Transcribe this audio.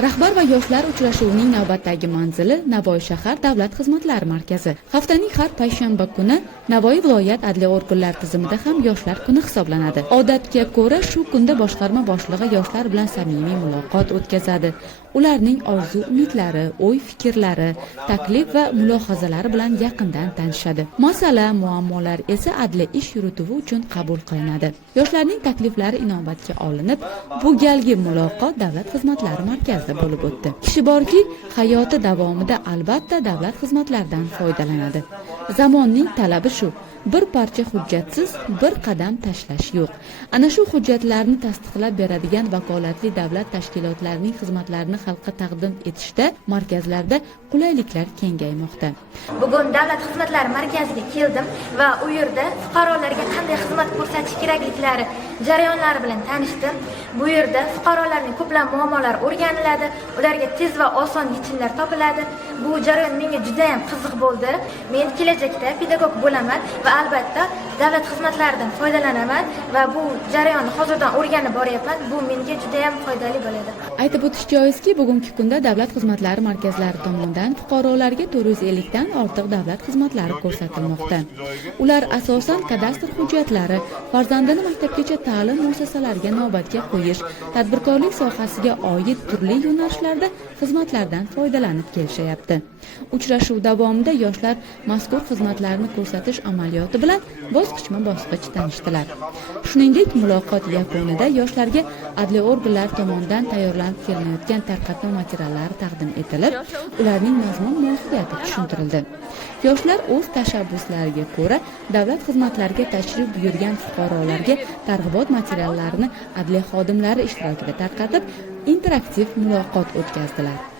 Rahbar va yoshlar uchrashuvining navbatdagi manzili Navoiy shahar davlat xizmatlari markazi. Haftaning har payshanba kuni Navoiy viloyat adliya organlari tizimida ham yoshlar kuni hisoblanadi. Odatga ko'ra shu kunda boshqarma boshlig'i yoshlar bilan samimiy muloqot o'tkazadi. Ularning orzu-umidlari, o'y-fikrlari, taklif va mulohazalari bilan yaqindan tanishadi. Masala, muammolar esa adliya ish yurituvi uchun qabul qilinadi. Yoshlarning takliflari inobatga olinib, bu galgi muloqot davlat xizmatlari markazida bo'lib o'tdi. Kishi borki, hayoti davomida albatta davlat xizmatlaridan foydalanadi. Zamonning talabi shu. Bir parcha hujjatsiz bir qadam tashlash yo'q. Ana shu hujjatlarni tasdiqlab beradigan vakolatli davlat tashkilotlarining xizmatlarini xalqqa taqdim etishda markazlarda qulayliklar kengaymoqda. Bugun davlat xizmatlari markaziga keldim va u yerda fuqarolarga qanday xizmat ko'rsatish kerakliklari jarayonlari bilan tanishdim. Bu yerda fuqarolarning ko'plab muammolari o'rganiladi, ularga tez va oson yechimlar topiladi. Bu jarayon menga juda ham qiziq bo'ldi. Men kelajakda pedagog bo'laman va albatta davlat xizmatlaridan foydalanaman va bu jarayonni hozirdan o'rganib boryapman. Bu menga juda ham foydali bo'ladi. Aytib o'tish joizki, bugungi kunda davlat xizmatlari markazlari tomonidan fuqarolarga 450 dan ortiq davlat xizmatlari ko'rsatilmoqda. Ular asosan kadastr hujjatlari, farzandini maktabgacha ta'lim muassasalariga navbatga qo'yish, tadbirkorlik sohasiga oid turli yo'nalishlarda xizmatlardan foydalanib kelishayapti. Uchrashuv davomida yoshlar mazkur xizmatlarni ko'rsatish amaliyoti bilan bosqichma-bosqich tanishdilar. Shuningdek, muloqot yakunida yoshlarga adliya organlari tomonidan tayyorlanib kelinayotgan tarqatma materiallari taqdim etilib, ularning mazmun mohiyati tushuntirildi. Yoshlar o'z tashabbuslariga ko'ra davlat xizmatlariga tashrif buyurgan fuqarolarga targ'ibot materiallarini adliya xodimlari ishtirokida tarqatib, interaktiv muloqot o'tkazdilar.